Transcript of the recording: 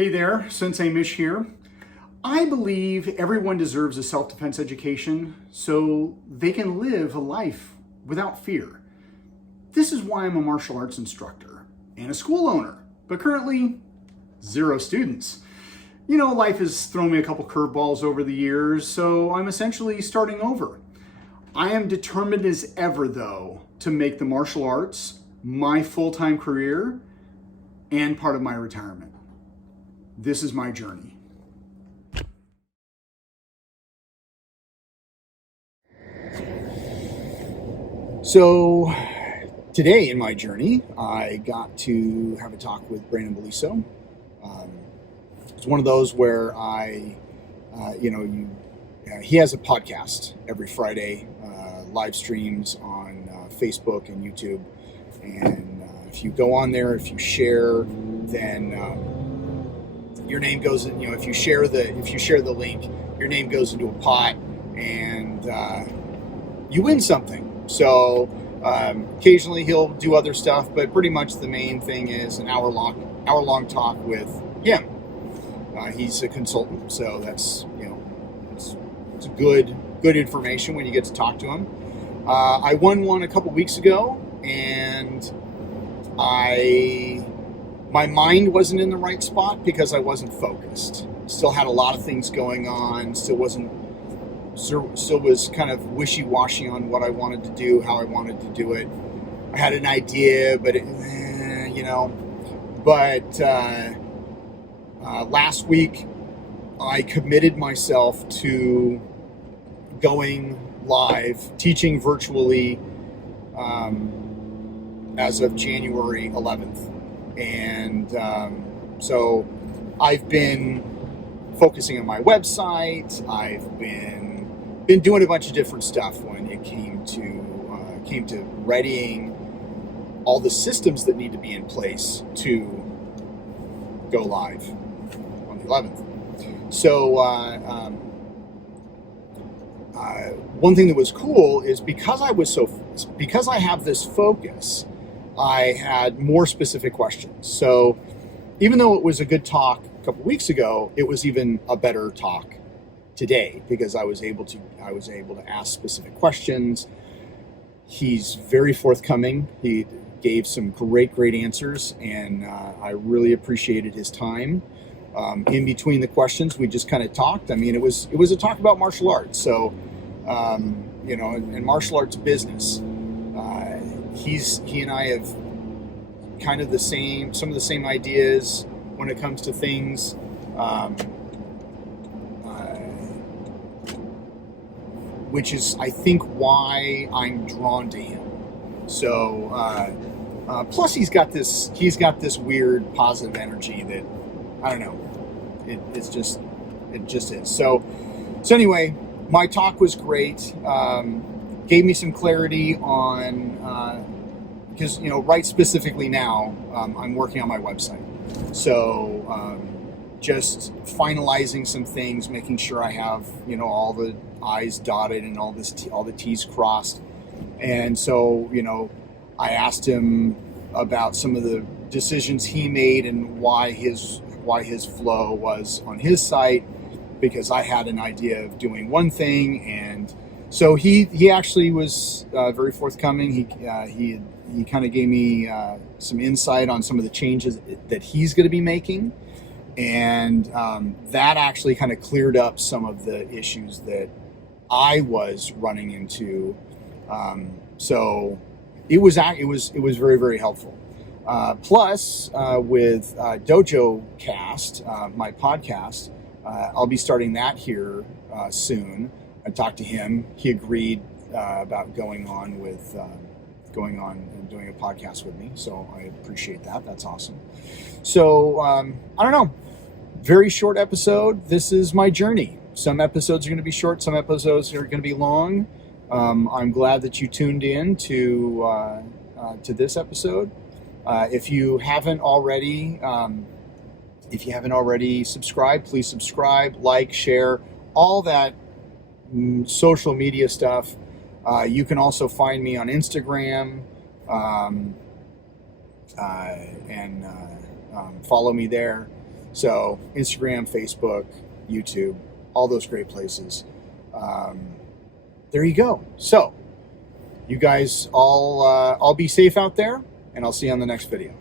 Hey there, Sensei Mish here. I believe everyone deserves a self-defense education so they can live a life without fear. This is why I'm a martial arts instructor and a school owner, but currently 0 students. You know, life has thrown me a couple curveballs over the years, so I'm essentially starting over. I am determined as ever, though, to make the martial arts my full-time career and part of my retirement. This is my journey. So today in my journey, I got to have a talk with Brannon Beliso. It's one of those where he has a podcast every Friday, live streams on Facebook and YouTube. And if you go on there, if you share, then your name goes in. If you share the link, your name goes into a pot, and you win something. So occasionally he'll do other stuff, but pretty much the main thing is an hour-long talk with him. He's a consultant, so that's it's good information when you get to talk to him. I won one a couple weeks ago, and my mind wasn't in the right spot because I wasn't focused. Still had a lot of things going on. Still was kind of wishy-washy on what I wanted to do, how I wanted to do it. I had an idea, but last week I committed myself to going live, teaching virtually as of January 11th. And so I've been focusing on my website. I've been doing a bunch of different stuff when it came to readying all the systems that need to be in place to go live on the 11th. So one thing that was cool is because I have this focus, I had more specific questions. So even though it was a good talk a couple weeks ago, it was even a better talk today because I was able to ask specific questions. He's very forthcoming. He gave some great answers, and I really appreciated his time. In between the questions, we just kind of talked. I mean, it was a talk about martial arts. So, and martial arts business. He and I have kind of some of the same ideas when it comes to things. Which is, I think, why I'm drawn to him. So, plus he's got this weird positive energy that, I don't know, it just is. So anyway, my talk was great. Gave me some clarity on, because, right specifically now, I'm working on my website. So, just finalizing some things, making sure I have, all the I's dotted and all the T's crossed. And so, I asked him about some of the decisions he made and why his flow was on his site, because I had an idea of doing one thing. And so he actually was very forthcoming. He kind of gave me some insight on some of the changes that he's going to be making. And that actually kind of cleared up some of the issues that I was running into. So it was very, very helpful. Plus, with Dojo Cast, my podcast, I'll be starting that here soon. I talked to him. He agreed about going on and doing a podcast with me. So I appreciate that. That's awesome. So I don't know. Very short episode. This is my journey. Some episodes are going to be short. Some episodes are going to be long. I'm glad that you tuned in to this episode. If you haven't already subscribed, please subscribe, like, share, all that social media stuff. You can also find me on Instagram and follow me there. So Instagram, Facebook, YouTube, all those great places. There you go. So you guys all be safe out there, and I'll see you on the next video.